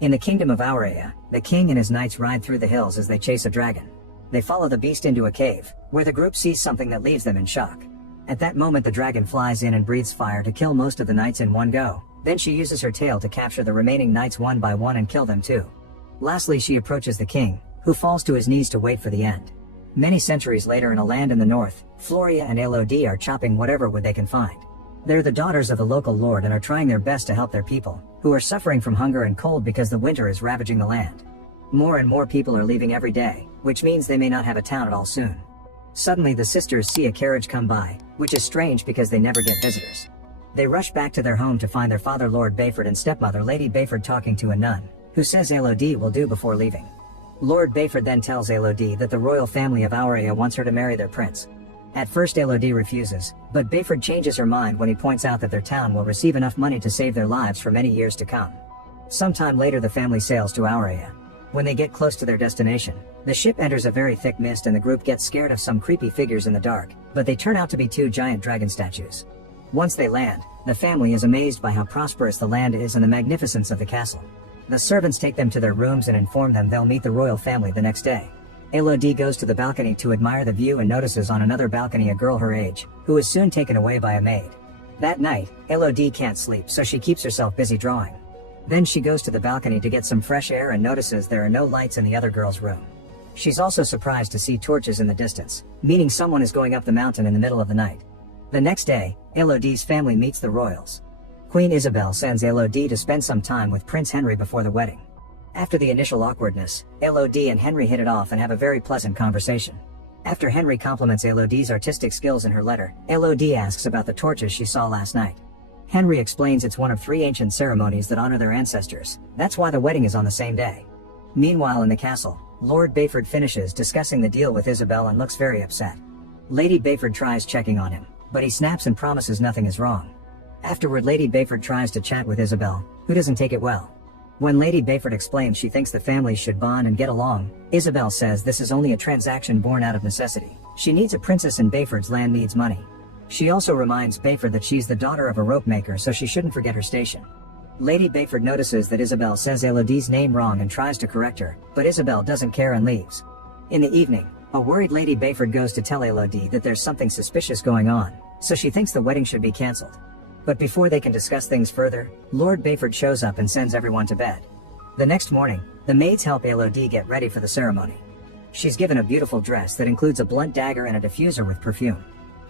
In the kingdom of Aurea, the king and his knights ride through the hills as they chase a dragon. They follow the beast into a cave, where the group sees something that leaves them in shock. At that moment the dragon flies in and breathes fire to kill most of the knights in one go. Then she uses her tail to capture the remaining knights one by one and kill them too. Lastly she approaches the king, who falls to his knees to wait for the end. Many centuries later in a land in the north, Floria and Elodie are chopping whatever wood they can find. They're the daughters of the local lord and are trying their best to help their people, who are suffering from hunger and cold because the winter is ravaging the land. More and more people are leaving every day, which means they may not have a town at all soon. Suddenly the sisters see a carriage come by, which is strange because they never get visitors. They rush back to their home to find their father Lord Bayford and stepmother Lady Bayford talking to a nun, who says Elodie will do before leaving. Lord Bayford then tells Elodie that the royal family of Aurea wants her to marry their prince. At first Elodie refuses, but Bayford changes her mind when he points out that their town will receive enough money to save their lives for many years to come. Sometime later the family sails to Aurea. When they get close to their destination, the ship enters a very thick mist and the group gets scared of some creepy figures in the dark, but they turn out to be two giant dragon statues. Once they land, the family is amazed by how prosperous the land is and the magnificence of the castle. The servants take them to their rooms and inform them they'll meet the royal family the next day. Elodie goes to the balcony to admire the view and notices on another balcony a girl her age, who is soon taken away by a maid. That night, Elodie can't sleep so she keeps herself busy drawing. Then she goes to the balcony to get some fresh air and notices there are no lights in the other girl's room. She's also surprised to see torches in the distance, meaning someone is going up the mountain in the middle of the night. The next day, Elodie's family meets the royals. Queen Isabel sends Elodie to spend some time with Prince Henry before the wedding. After the initial awkwardness, Elodie and Henry hit it off and have a very pleasant conversation. After Henry compliments Elodie's artistic skills in her letter, Elodie asks about the torches she saw last night. Henry explains it's one of 3 ancient ceremonies that honor their ancestors, that's why the wedding is on the same day. Meanwhile in the castle, Lord Bayford finishes discussing the deal with Isabel and looks very upset. Lady Bayford tries checking on him, but he snaps and promises nothing is wrong. Afterward Lady Bayford tries to chat with Isabel, who doesn't take it well. When Lady Bayford explains she thinks the families should bond and get along, Isabel says this is only a transaction born out of necessity. She needs a princess and Bayford's land needs money. She also reminds Bayford that she's the daughter of a rope maker so she shouldn't forget her station. Lady Bayford notices that Isabel says Elodie's name wrong and tries to correct her, but Isabel doesn't care and leaves. In the evening, a worried Lady Bayford goes to tell Elodie that there's something suspicious going on, so she thinks the wedding should be cancelled. But before they can discuss things further, Lord Bayford shows up and sends everyone to bed. The next morning, the maids help Elodie get ready for the ceremony. She's given a beautiful dress that includes a blunt dagger and a diffuser with perfume.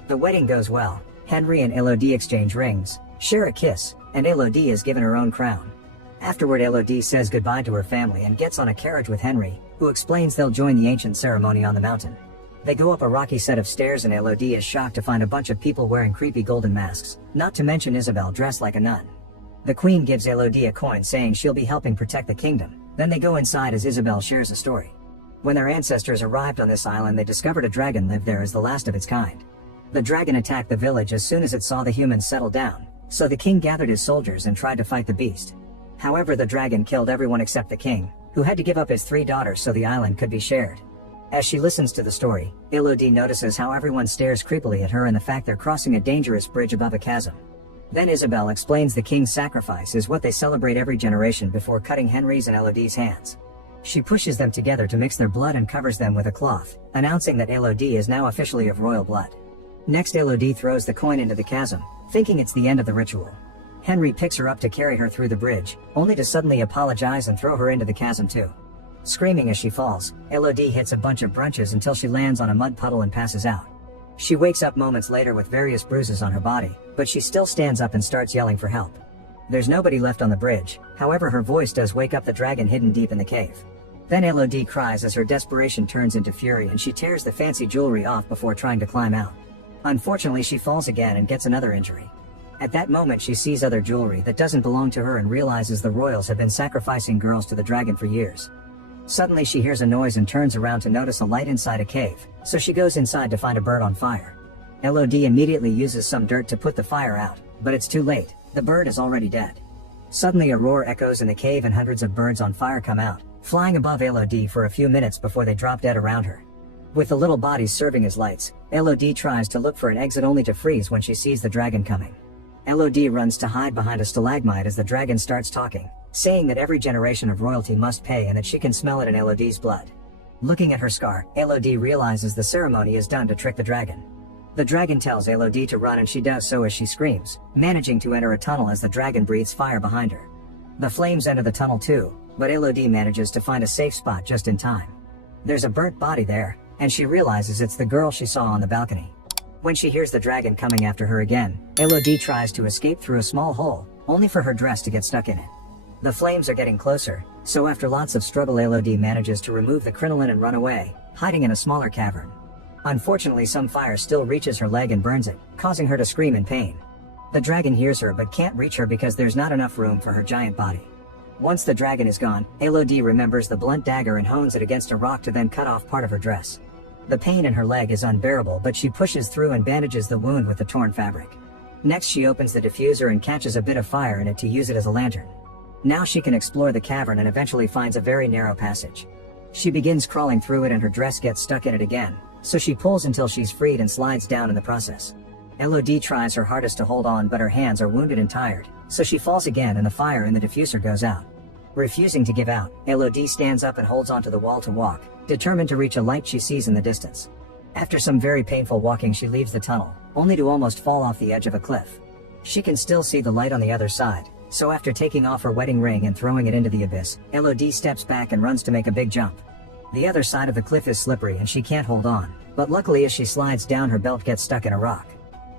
The wedding goes well. Henry and Elodie exchange rings, share a kiss, and Elodie is given her own crown. Afterward Elodie says goodbye to her family and gets on a carriage with Henry, who explains they'll join the ancient ceremony on the mountain. They go up a rocky set of stairs and Elodie is shocked to find a bunch of people wearing creepy golden masks, not to mention Isabel dressed like a nun. The queen gives Elodie a coin saying she'll be helping protect the kingdom, then they go inside as Isabel shares a story. When their ancestors arrived on this island they discovered a dragon lived there as the last of its kind. The dragon attacked the village as soon as it saw the humans settle down, so the king gathered his soldiers and tried to fight the beast. However, the dragon killed everyone except the king, who had to give up his 3 daughters so the island could be shared. As she listens to the story, Elodie notices how everyone stares creepily at her and the fact they're crossing a dangerous bridge above a chasm. Then Isabel explains the king's sacrifice is what they celebrate every generation before cutting Henry's and Elodie's hands. She pushes them together to mix their blood and covers them with a cloth, announcing that Elodie is now officially of royal blood. Next Elodie throws the coin into the chasm, thinking it's the end of the ritual. Henry picks her up to carry her through the bridge, only to suddenly apologize and throw her into the chasm too. Screaming as she falls, Elodie hits a bunch of branches until she lands on a mud puddle and passes out. She wakes up moments later with various bruises on her body, but she still stands up and starts yelling for help. There's nobody left on the bridge, however her voice does wake up the dragon hidden deep in the cave. Then Elodie cries as her desperation turns into fury and she tears the fancy jewelry off before trying to climb out. Unfortunately she falls again and gets another injury. At that moment she sees other jewelry that doesn't belong to her and realizes the royals have been sacrificing girls to the dragon for years. Suddenly she hears a noise and turns around to notice a light inside a cave, so she goes inside to find a bird on fire. Elodie immediately uses some dirt to put the fire out, but it's too late, the bird is already dead. Suddenly a roar echoes in the cave and hundreds of birds on fire come out, flying above Elodie for a few minutes before they drop dead around her. With the little bodies serving as lights, Elodie tries to look for an exit only to freeze when she sees the dragon coming. Elodie runs to hide behind a stalagmite as the dragon starts talking, saying that every generation of royalty must pay and that she can smell it in Elodie's blood. Looking at her scar, Elodie realizes the ceremony is done to trick the dragon. The dragon tells Elodie to run and she does so as she screams, managing to enter a tunnel as the dragon breathes fire behind her. The flames enter the tunnel too, but Elodie manages to find a safe spot just in time. There's a burnt body there, and she realizes it's the girl she saw on the balcony. When she hears the dragon coming after her again, Elodie tries to escape through a small hole, only for her dress to get stuck in it. The flames are getting closer, so after lots of struggle Elodie manages to remove the crinoline and run away, hiding in a smaller cavern. Unfortunately, some fire still reaches her leg and burns it, causing her to scream in pain. The dragon hears her but can't reach her because there's not enough room for her giant body. Once the dragon is gone, Elodie remembers the blunt dagger and hones it against a rock to then cut off part of her dress. The pain in her leg is unbearable, but she pushes through and bandages the wound with the torn fabric. Next she opens the diffuser and catches a bit of fire in it to use it as a lantern. Now she can explore the cavern and eventually finds a very narrow passage. She begins crawling through it and her dress gets stuck in it again, so she pulls until she's freed and slides down in the process. Elodie tries her hardest to hold on, but her hands are wounded and tired, so she falls again and the fire in the diffuser goes out. Refusing to give out, Elodie stands up and holds onto the wall to walk, determined to reach a light she sees in the distance. After some very painful walking she leaves the tunnel, only to almost fall off the edge of a cliff. She can still see the light on the other side, so after taking off her wedding ring and throwing it into the abyss, Elodie steps back and runs to make a big jump. The other side of the cliff is slippery and she can't hold on, but luckily as she slides down her belt gets stuck in a rock.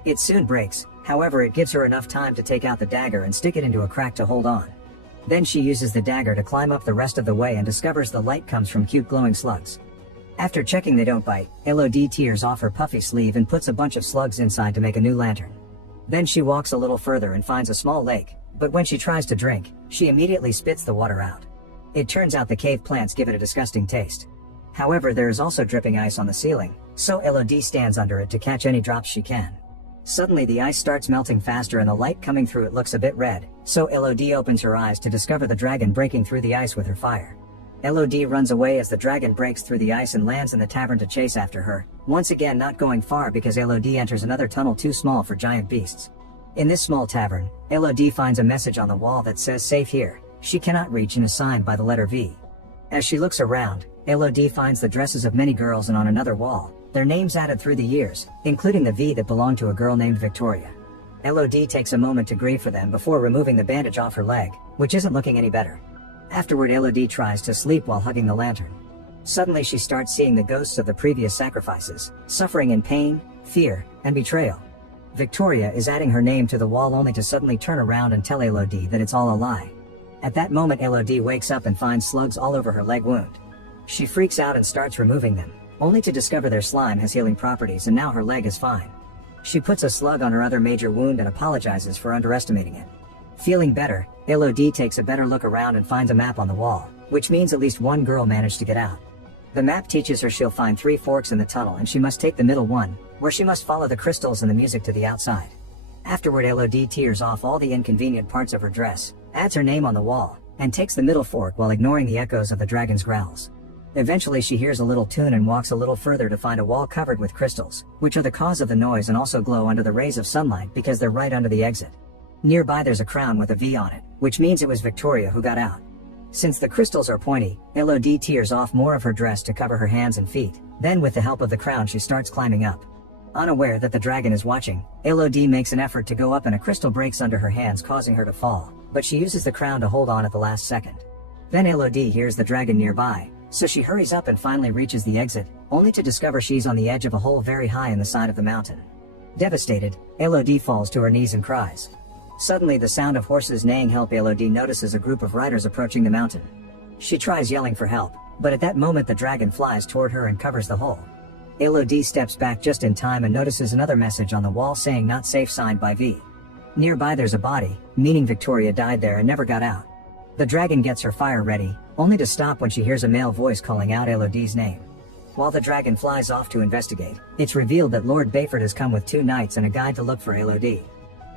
It soon breaks, however it gives her enough time to take out the dagger and stick it into a crack to hold on. Then she uses the dagger to climb up the rest of the way and discovers the light comes from cute glowing slugs. After checking they don't bite, Elodie tears off her puffy sleeve and puts a bunch of slugs inside to make a new lantern. Then she walks a little further and finds a small lake, but when she tries to drink, she immediately spits the water out. It turns out the cave plants give it a disgusting taste. However, there is also dripping ice on the ceiling, so Elodie stands under it to catch any drops she can. Suddenly the ice starts melting faster and the light coming through it looks a bit red, so Elodie opens her eyes to discover the dragon breaking through the ice with her fire. Elodie runs away as the dragon breaks through the ice and lands in the tavern to chase after her, once again not going far because Elodie enters another tunnel too small for giant beasts. In this small tavern, Elodie finds a message on the wall that says safe here. She cannot reach and is signed by the letter V. As she looks around, Elodie finds the dresses of many girls and on another wall, their names added through the years, including the V that belonged to a girl named Victoria. Elodie takes a moment to grieve for them before removing the bandage off her leg, which isn't looking any better. Afterward Elodie tries to sleep while hugging the lantern. Suddenly she starts seeing the ghosts of the previous sacrifices, suffering in pain, fear, and betrayal. Victoria is adding her name to the wall only to suddenly turn around and tell Elodie that it's all a lie. At that moment Elodie wakes up and finds slugs all over her leg wound. She freaks out and starts removing them, only to discover their slime has healing properties and now her leg is fine. She puts a slug on her other major wound and apologizes for underestimating it. Feeling better, Elodie takes a better look around and finds a map on the wall, which means at least one girl managed to get out. The map teaches her she'll find 3 forks in the tunnel and she must take the middle one, where she must follow the crystals and the music to the outside. Afterward Elodie tears off all the inconvenient parts of her dress, adds her name on the wall, and takes the middle fork while ignoring the echoes of the dragon's growls. Eventually she hears a little tune and walks a little further to find a wall covered with crystals, which are the cause of the noise and also glow under the rays of sunlight because they're right under the exit. Nearby there's a crown with a V on it, which means it was Victoria who got out. Since the crystals are pointy, Elodie tears off more of her dress to cover her hands and feet, then with the help of the crown she starts climbing up. Unaware that the dragon is watching, Elodie makes an effort to go up and a crystal breaks under her hands causing her to fall, but she uses the crown to hold on at the last second. Then Elodie hears the dragon nearby, so she hurries up and finally reaches the exit, only to discover she's on the edge of a hole very high in the side of the mountain. Devastated, Elodie falls to her knees and cries. Suddenly the sound of horses neighing help Elodie notices a group of riders approaching the mountain. She tries yelling for help, but at that moment the dragon flies toward her and covers the hole. Elodie steps back just in time and notices another message on the wall saying not safe signed by V. Nearby there's a body, meaning Victoria died there and never got out. The dragon gets her fire ready, only to stop when she hears a male voice calling out Elodie's name. While the dragon flies off to investigate, it's revealed that Lord Bayford has come with 2 knights and a guide to look for Elodie.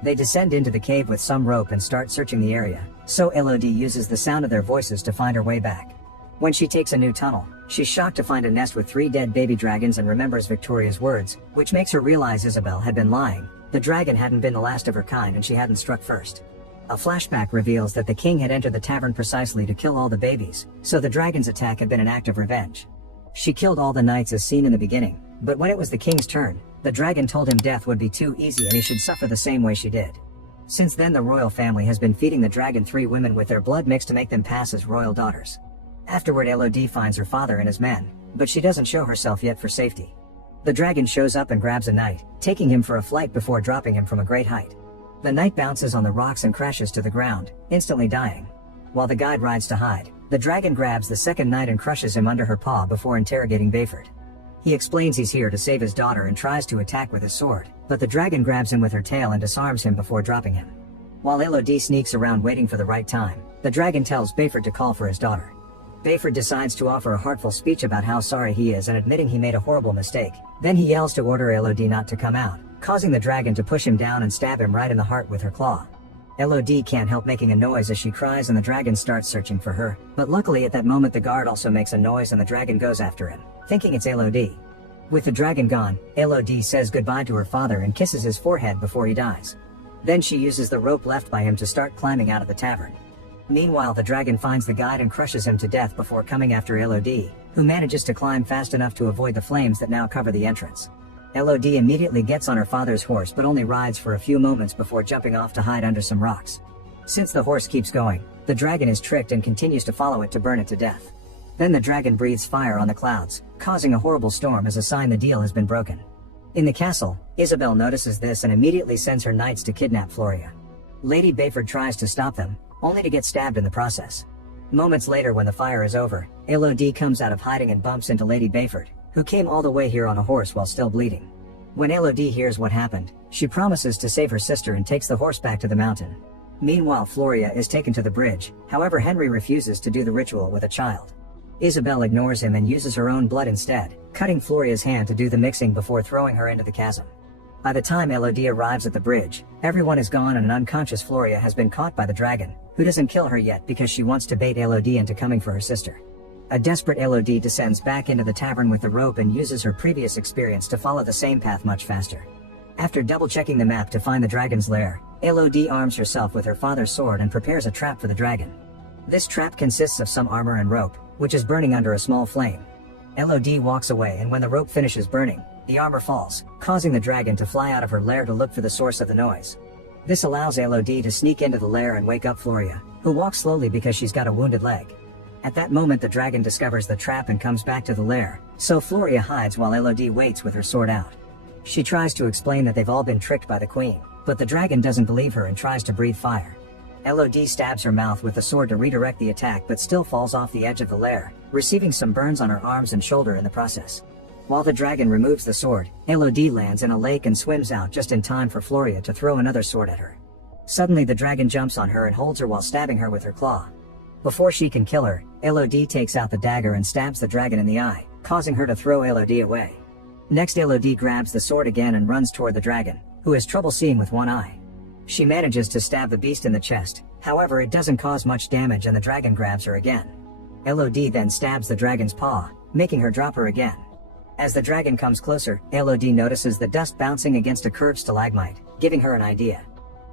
They descend into the cave with some rope and start searching the area, so Elodie uses the sound of their voices to find her way back. When she takes a new tunnel, she's shocked to find a nest with 3 dead baby dragons and remembers Victoria's words, which makes her realize Isabel had been lying. The dragon hadn't been the last of her kind and she hadn't struck first. A flashback reveals that the king had entered the tavern precisely to kill all the babies, so the dragon's attack had been an act of revenge. She killed all the knights as seen in the beginning, but when it was the king's turn, the dragon told him death would be too easy and he should suffer the same way she did. Since then the royal family has been feeding the dragon 3 women with their blood mixed to make them pass as royal daughters. Afterward Elodie finds her father and his men, but she doesn't show herself yet for safety. The dragon shows up and grabs a knight, taking him for a flight before dropping him from a great height. The knight bounces on the rocks and crashes to the ground, instantly dying. While the guide rides to hide, the dragon grabs the second knight and crushes him under her paw before interrogating Bayford. He explains he's here to save his daughter and tries to attack with his sword, but the dragon grabs him with her tail and disarms him before dropping him. While Elodie sneaks around waiting for the right time, the dragon tells Bayford to call for his daughter. Bayford decides to offer a heartful speech about how sorry he is and admitting he made a horrible mistake. Then he yells to order Elodie not to come out, causing the dragon to push him down and stab him right in the heart with her claw. Elodie can't help making a noise as she cries and the dragon starts searching for her, but luckily at that moment the guard also makes a noise and the dragon goes after him, thinking it's Elodie. With the dragon gone, Elodie says goodbye to her father and kisses his forehead before he dies. Then she uses the rope left by him to start climbing out of the tavern. Meanwhile the dragon finds the guide and crushes him to death before coming after Elodie, who manages to climb fast enough to avoid the flames that now cover the entrance. Elodie immediately gets on her father's horse but only rides for a few moments before jumping off to hide under some rocks. Since the horse keeps going, the dragon is tricked and continues to follow it to burn it to death. Then the dragon breathes fire on the clouds, causing a horrible storm as a sign the deal has been broken. In the castle, Isabel notices this and immediately sends her knights to kidnap Floria. Lady Bayford tries to stop them, only to get stabbed in the process. Moments later when the fire is over, Elodie comes out of hiding and bumps into Lady Bayford, who came all the way here on a horse while still bleeding. When Elodie hears what happened, she promises to save her sister and takes the horse back to the mountain. Meanwhile Floria is taken to the bridge, however Henry refuses to do the ritual with a child. Isabel ignores him and uses her own blood instead, cutting Floria's hand to do the mixing before throwing her into the chasm. By the time Elodie arrives at the bridge, everyone is gone and an unconscious Floria has been caught by the dragon, who doesn't kill her yet because she wants to bait Elodie into coming for her sister. A desperate Elodie descends back into the tavern with the rope and uses her previous experience to follow the same path much faster. After double-checking the map to find the dragon's lair, Elodie arms herself with her father's sword and prepares a trap for the dragon. This trap consists of some armor and rope, which is burning under a small flame. Elodie walks away and when the rope finishes burning, the armor falls, causing the dragon to fly out of her lair to look for the source of the noise. This allows Elodie to sneak into the lair and wake up Floria, who walks slowly because she's got a wounded leg. At that moment the dragon discovers the trap and comes back to the lair, so Floria hides while Elodie waits with her sword out. She tries to explain that they've all been tricked by the queen, but the dragon doesn't believe her and tries to breathe fire. Elodie stabs her mouth with the sword to redirect the attack but still falls off the edge of the lair, receiving some burns on her arms and shoulder in the process. While the dragon removes the sword, Elodie lands in a lake and swims out just in time for Floria to throw another sword at her. Suddenly the dragon jumps on her and holds her while stabbing her with her claw. Before she can kill her, Elodie takes out the dagger and stabs the dragon in the eye, causing her to throw Elodie away. Next Elodie grabs the sword again and runs toward the dragon, who has trouble seeing with one eye. She manages to stab the beast in the chest, however it doesn't cause much damage and the dragon grabs her again. Elodie then stabs the dragon's paw, making her drop her again. As the dragon comes closer, Elodie notices the dust bouncing against a curved stalagmite, giving her an idea.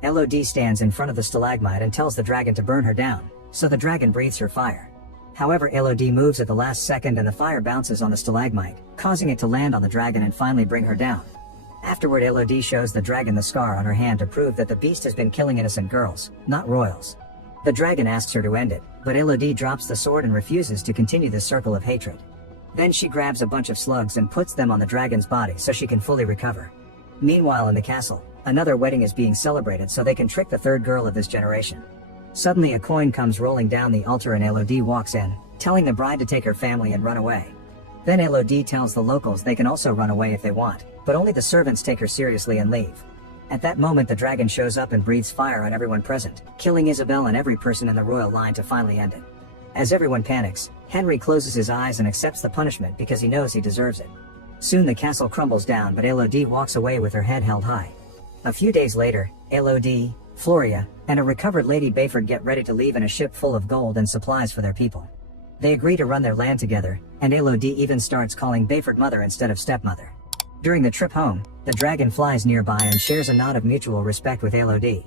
Elodie stands in front of the stalagmite and tells the dragon to burn her down, so the dragon breathes her fire. However Elodie moves at the last second and the fire bounces on the stalagmite, causing it to land on the dragon and finally bring her down. Afterward Elodie shows the dragon the scar on her hand to prove that the beast has been killing innocent girls, not royals. The dragon asks her to end it, but Elodie drops the sword and refuses to continue this circle of hatred. Then she grabs a bunch of slugs and puts them on the dragon's body so she can fully recover. Meanwhile in the castle, another wedding is being celebrated so they can trick the third girl of this generation. Suddenly a coin comes rolling down the altar and Elodie walks in, telling the bride to take her family and run away. Then Elodie tells the locals they can also run away if they want, but only the servants take her seriously and leave. At that moment the dragon shows up and breathes fire on everyone present, killing Isabel and every person in the royal line to finally end it. As everyone panics, Henry closes his eyes and accepts the punishment because he knows he deserves it. Soon the castle crumbles down but Elodie walks away with her head held high. A few days later, Elodie, Floria, and a recovered Lady Bayford get ready to leave in a ship full of gold and supplies for their people. They agree to run their land together, and Elodie even starts calling Bayford mother instead of stepmother. During the trip home, the dragon flies nearby and shares a nod of mutual respect with Elodie.